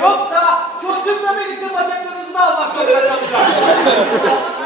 Yoksa çocukla birlikte bacaklarınızı almak zorunda kalacağım.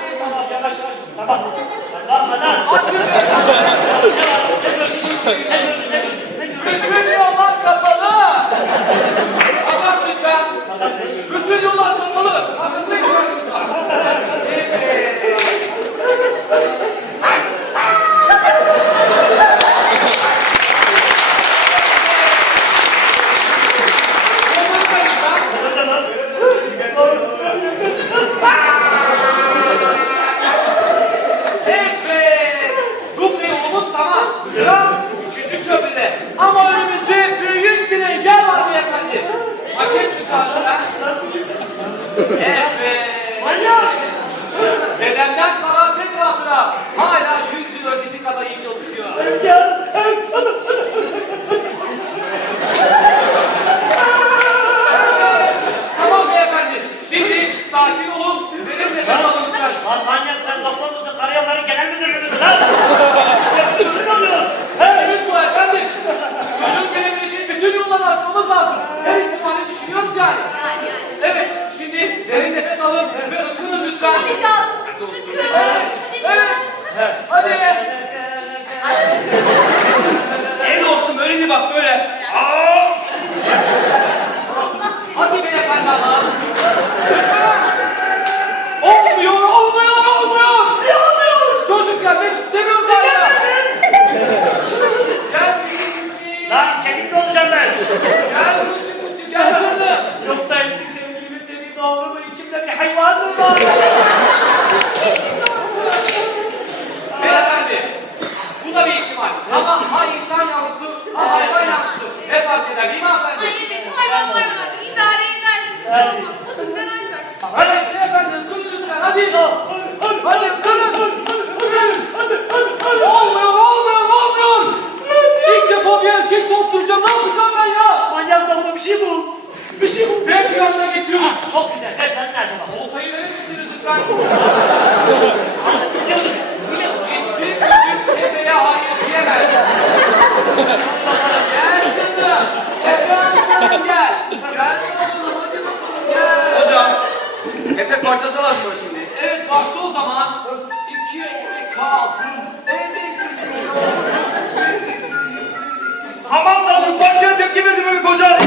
Evet. Dedemden kalan tek hatıra derin nefes alın ve ıkının lütfen. Hadi canım. Evet, evet. Hadi. Ey dostum öyle değil bak böyle. Hadi beyefendi ama. Olmuyor, olmuyor, olmuyor. Ne olmuyor? Çocuk gelmek istemiyor galiba. Gel bizimkisi. Lan kemikli olacağım ben. Gel küçük küçük gel canım. Yoksa eski sevgilimin dediği doğru mu? İçimde bir hayvan mı var? Beyefendi, bu da bir ihtimal. Ama ha insan yavrusu, ha hayvan yavrusu. Ne fark eder değil mi hanımefendi? Ay evet hayvan hayvan artık idare edersin. Ben ancak. Hadi beyefendi, kırın lütfen, hadi. Hadi kırın. Olmuyor, olmuyor, olmuyor. İlk defa bir erkek dolduracağım. Ne yapacağım ben ya? Manyak doktor bir şey bu. Bir şey bu. Ben bir anda geçiyoruz. Çok güzel. Ver lan ne acaba? Oltayı verir misiniz lütfen? Gidiyoruz. Gidiyoruz. Hiçbir çocuk Efe'ye hayır diyemez. Gel canım. Efe canım gel. Gel bakalım, hadi bakalım gel. Hocam. Epe parçası lazım şimdi. Evet başla o zaman. İki ekmek kaldım. Evet. Aman tanrım parçaya tepki verdim Ömük hocam.